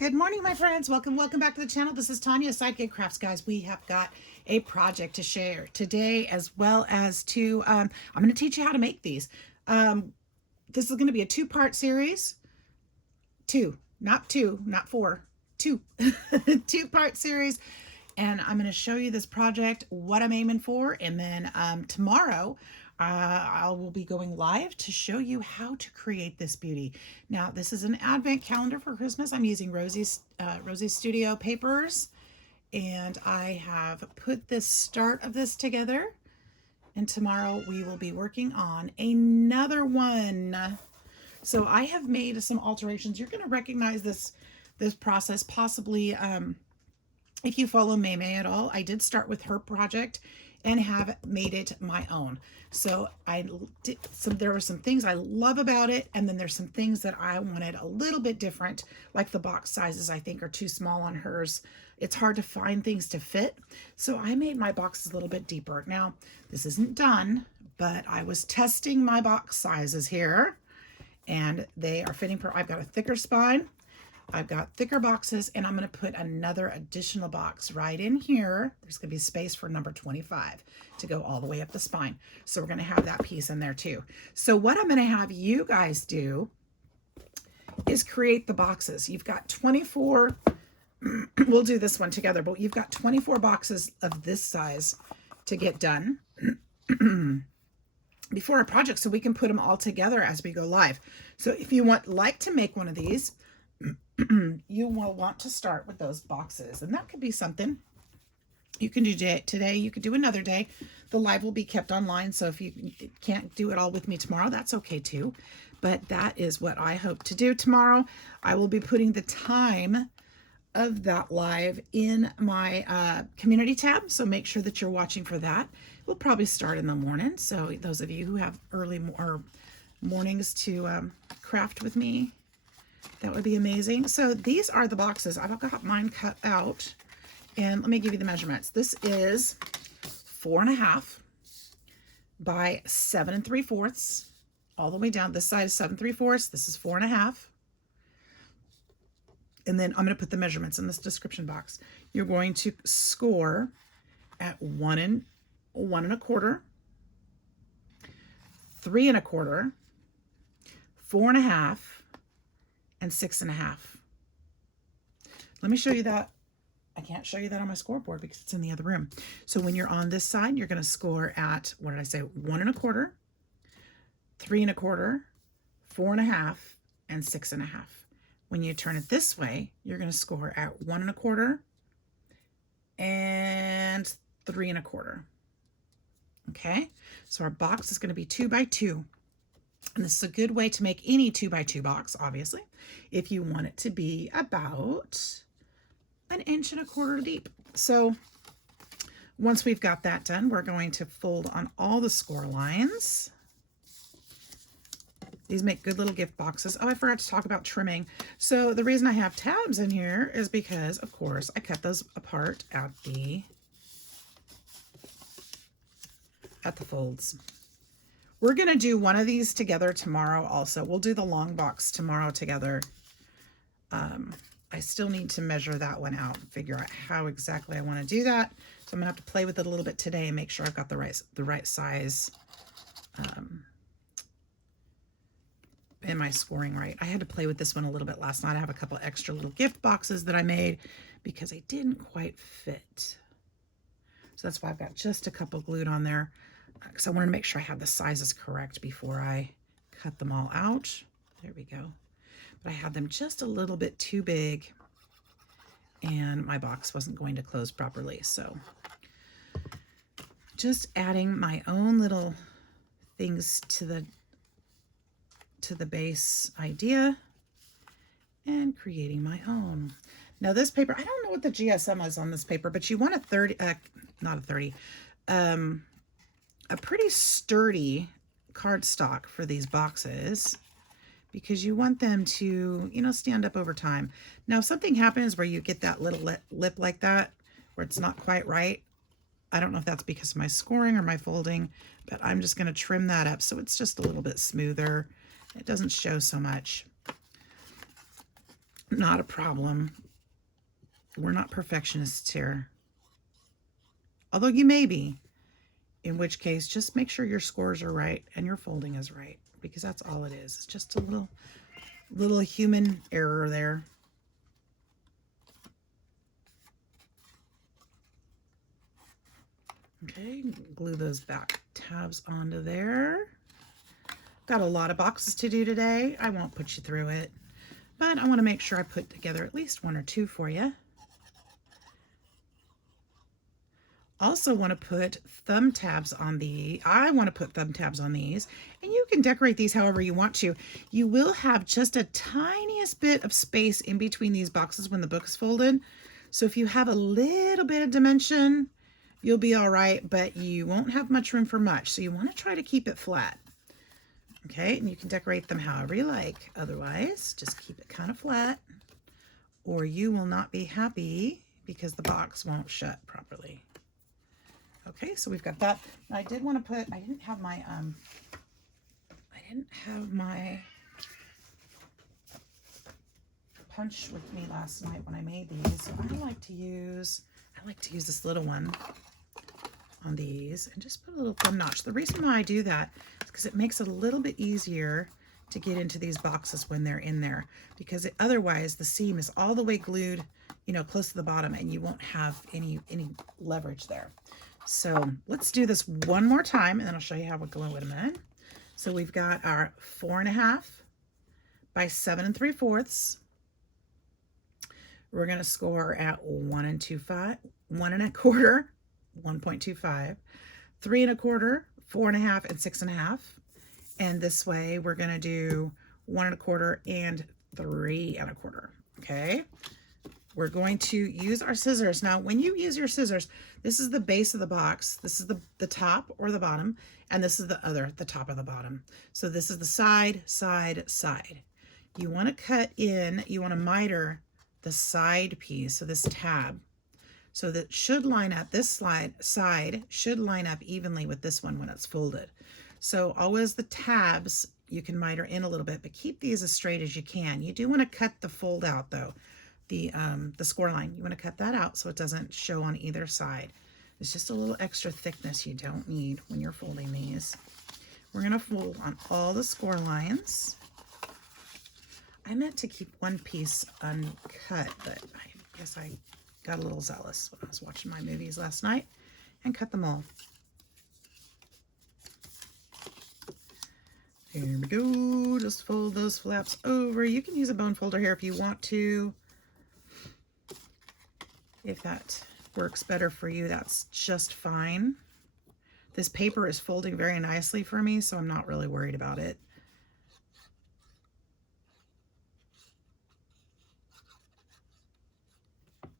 Good morning, my friends. Welcome back to the channel. This is Tanya, Sidegigcrafts, guys. We have got a project to share today, as well as I'm going to teach you how to make these. This is going to be a two-part series. Not four, two. Two-part series. And I'm going to show you this project, what I'm aiming for, and then tomorrow I will be going live to show you how to create this beauty. Now, this is an advent calendar for Christmas. I'm using Rosie's Studio papers, and I have put the start of this together. And tomorrow we will be working on another one. So I have made some alterations. You're going to recognize this process possibly. If you follow May at all, I did start with her project and have made it my own. So there were some things I love about it, and then there's some things that I wanted a little bit different, like the box sizes I think are too small on hers. It's hard to find things to fit, so I made my boxes a little bit deeper. Now, this isn't done, but I was testing my box sizes here, and they are fitting. I've got a thicker spine, I've got thicker boxes, and I'm going to put another additional box right in here. There's going to be space for number 25 to go all the way up the spine. So we're going to have that piece in there too. So what I'm going to have you guys do is create the boxes. You've got 24, we'll do this one together, but you've got 24 boxes of this size to get done before our project, so we can put them all together as we go live. So if you like to make one of these, you will want to start with those boxes, and that could be something you can do today. You could do another day. The live will be kept online, so if you can't do it all with me tomorrow, that's okay too. But that is what I hope to do tomorrow. I will be putting the time of that live in my community tab, so make sure that you're watching for that. We'll probably start in the morning, so those of you who have early mornings to craft with me, that would be amazing. So these are the boxes. I've got mine cut out, and let me give you the measurements. This is 4.5 by 7 3/4, all the way down. This side is 7 3/4. This is 4.5. And then I'm going to put the measurements in this description box. You're going to score at 1 1/4, 3 1/4, 4.5, and 6.5. Let me show you that. I can't show you that on my scoreboard because it's in the other room. So when you're on this side, you're going to score at, what did I say, 1 1/4, 3 1/4, 4.5, and 6.5. When you turn it this way, you're going to score at 1 1/4 and 3 1/4. Okay, so our box is going to be 2 by 2. And this is a good way to make any 2 by 2 box, obviously, if you want it to be about 1 1/4 inches deep. So once we've got that done, we're going to fold on all the score lines. These make good little gift boxes. Oh, I forgot to talk about trimming. So the reason I have tabs in here is because, of course, I cut those apart at the folds. We're going to do one of these together tomorrow also. We'll do the long box tomorrow together. I still need to measure that one out and figure out how exactly I want to do that. So I'm going to have to play with it a little bit today and make sure I've got the right size in my scoring right. I had to play with this one a little bit last night. I have a couple extra little gift boxes that I made because they didn't quite fit. So that's why I've got just a couple glued on there, because I wanted to make sure I had the sizes correct before I cut them all out. There we go. But I had them just a little bit too big, and my box wasn't going to close properly. So just adding my own little things to the base idea and creating my own. Now this paper, I don't know what the GSM is on this paper, but you want a 30, not a 30, a pretty sturdy cardstock for these boxes, because you want them to, stand up over time. Now, if something happens where you get that little lip like that, where it's not quite right, I don't know if that's because of my scoring or my folding, but I'm just going to trim that up so it's just a little bit smoother. It doesn't show so much. Not a problem. We're not perfectionists here. Although you may be. In which case, just make sure your scores are right and your folding is right, because that's all it is. It's just a little human error there. Okay, glue those back tabs onto there. Got a lot of boxes to do today. I won't put you through it, but I want to make sure I put together at least one or two for you. Also want to put thumb tabs on I want to put thumb tabs on these, and you can decorate these however you want to. You will have just a tiniest bit of space in between these boxes when the book is folded. So if you have a little bit of dimension, you'll be all right, but you won't have much room for much. So you want to try to keep it flat. Okay, and you can decorate them however you like. Otherwise, just keep it kind of flat, or you will not be happy because the box won't shut properly. Okay, so we've got that. Now I did want to put, I didn't have my punch with me last night when I made these. So I like to use this little one on these and just put a little thumb notch. The reason why I do that is because it makes it a little bit easier to get into these boxes when they're in there, because otherwise the seam is all the way glued, you know, close to the bottom, and you won't have any leverage there. So let's do this one more time, and then I'll show you how we glue it in a minute. So we've got our 4.5 by 7 3/4. We're going to score at 1 1/4, 1.25, 3 1/4, 4.5, and 6.5. And this way we're going to do 1 1/4 and 3 1/4. Okay. We're going to use our scissors. Now, when you use your scissors, this is the base of the box. This is the top or the bottom, and this is the top or the bottom. So this is the side, side, side. You want to cut in, you want to miter the side piece, so this tab. So that should line up, this side should line up evenly with this one when it's folded. So always the tabs, you can miter in a little bit, but keep these as straight as you can. You do want to cut the fold out though. The score line, you want to cut that out so it doesn't show on either side. It's just a little extra thickness you don't need when you're folding these. We're going to fold on all the score lines. I meant to keep one piece uncut, but I guess I got a little zealous when I was watching my movies last night and cut them all. Here we go. Just fold those flaps over. You can use a bone folder here if you want to. If that works better for you, that's just fine. This paper is folding very nicely for me, so I'm not really worried about it.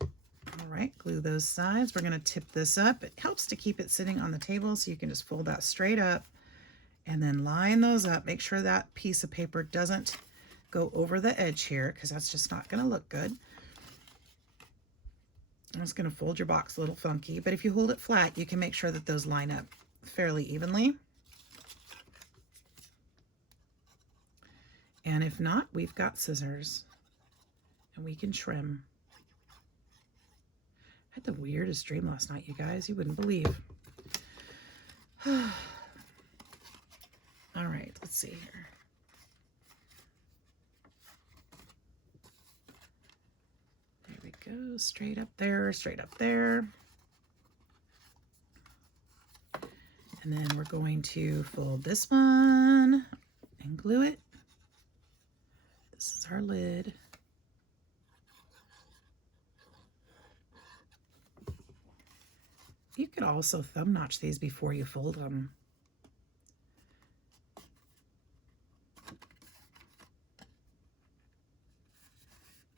All right, glue those sides. We're going to tip this up. It helps to keep it sitting on the table, so you can just fold that straight up and then line those up. Make sure that piece of paper doesn't go over the edge here, because that's just not going to look good. I'm just going to fold your box a little funky, but if you hold it flat, you can make sure that those line up fairly evenly. And if not, we've got scissors and we can trim. I had the weirdest dream last night, you guys. You wouldn't believe. All right, let's see here. Go straight up there, straight up there. And then we're going to fold this one and glue it. This is our lid. You could also thumb notch these before you fold them.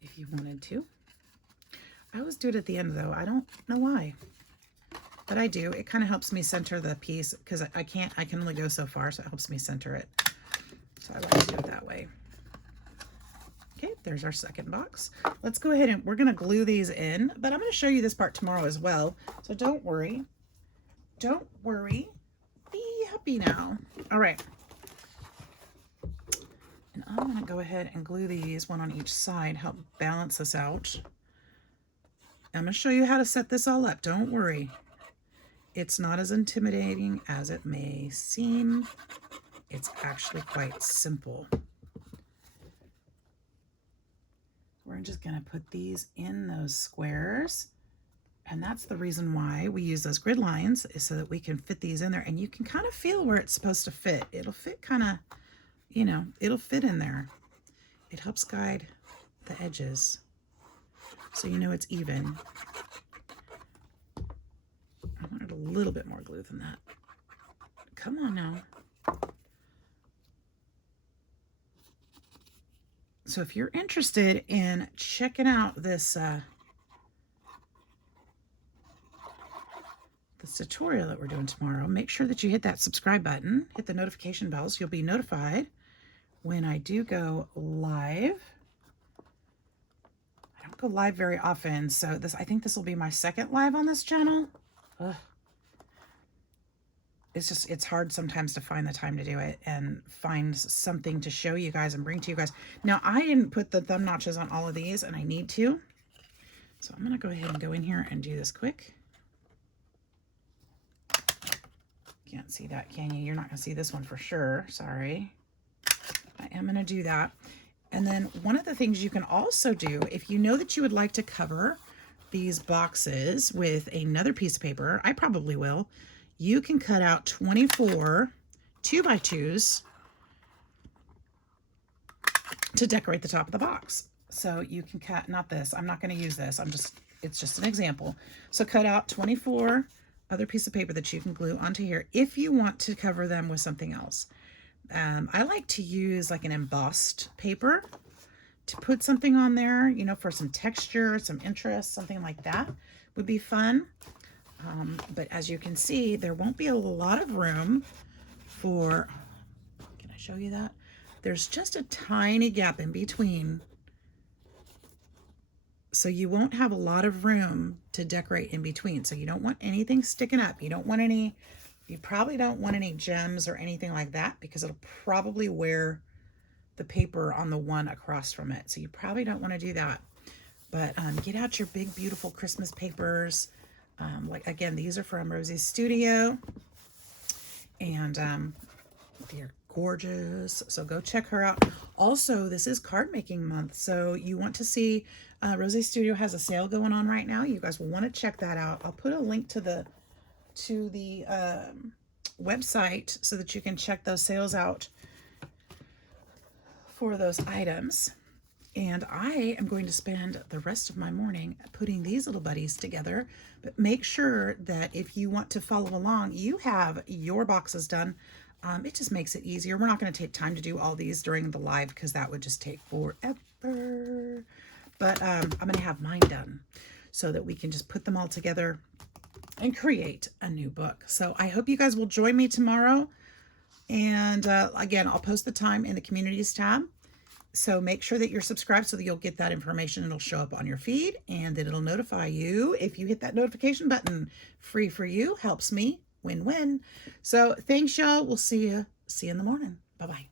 If you wanted to. I always do it at the end though. I don't know why, but I do. It kind of helps me center the piece, because I can only go so far, so it helps me center it. So I like to do it that way. Okay, there's our second box. Let's go ahead and we're going to glue these in, but I'm going to show you this part tomorrow as well. So don't worry. Don't worry. Be happy now. All right. And I'm going to go ahead and glue these one on each side, help balance this out. I'm going to show you how to set this all up. Don't worry. It's not as intimidating as it may seem. It's actually quite simple. We're just going to put these in those squares. And that's the reason why we use those grid lines, is so that we can fit these in there. And you can kind of feel where it's supposed to fit. It'll fit kind of, you know, it'll fit in there. It helps guide the edges so you know it's even. I wanted a little bit more glue than that. Come on now. So if you're interested in checking out this tutorial that we're doing tomorrow, make sure that you hit that subscribe button, hit the notification bell so you'll be notified when I do go live. I don't go live very often, so I think this will be my second live on this channel. Ugh. It's hard sometimes to find the time to do it and find something to show you guys and bring to you guys. Now, I didn't put the thumb notches on all of these, and I need to. So I'm going to go ahead and go in here and do this quick. Can't see that, can you? You're not going to see this one for sure. Sorry. I am going to do that. And then one of the things you can also do, if you know that you would like to cover these boxes with another piece of paper, I probably will, you can cut out 24 2x2s to decorate the top of the box. So you can cut, not this, I'm not going to use this, it's just an example. So cut out 24 other piece of paper that you can glue onto here if you want to cover them with something else. I like to use like an embossed paper to put something on there, you know, for some texture, some interest, something like that would be fun. But as you can see, there won't be a lot of room for, can I show you that? There's just a tiny gap in between. So you won't have a lot of room to decorate in between. So you don't want anything sticking up. You probably don't want any gems or anything like that, because it'll probably wear the paper on the one across from it. So you probably don't want to do that. But get out your big, beautiful Christmas papers. Like, again, these are from Rosie's Studio. And they're gorgeous. So go check her out. Also, this is card making month. So you want to see, Rosie's Studio has a sale going on right now. You guys will want to check that out. I'll put a link to the website so that you can check those sales out for those items. And I am going to spend the rest of my morning putting these little buddies together. But make sure that if you want to follow along, you have your boxes done. It just makes it easier. We're not going to take time to do all these during the live because that would just take forever. But I'm going to have mine done so that we can just put them all together and create a new book. So I hope you guys will join me tomorrow. And again, I'll post the time in the communities tab. So make sure that you're subscribed so that you'll get that information. It'll show up on your feed, and then it'll notify you if you hit that notification button. Free for you, helps me, win-win. So thanks, y'all. We'll see you in the morning. Bye-bye.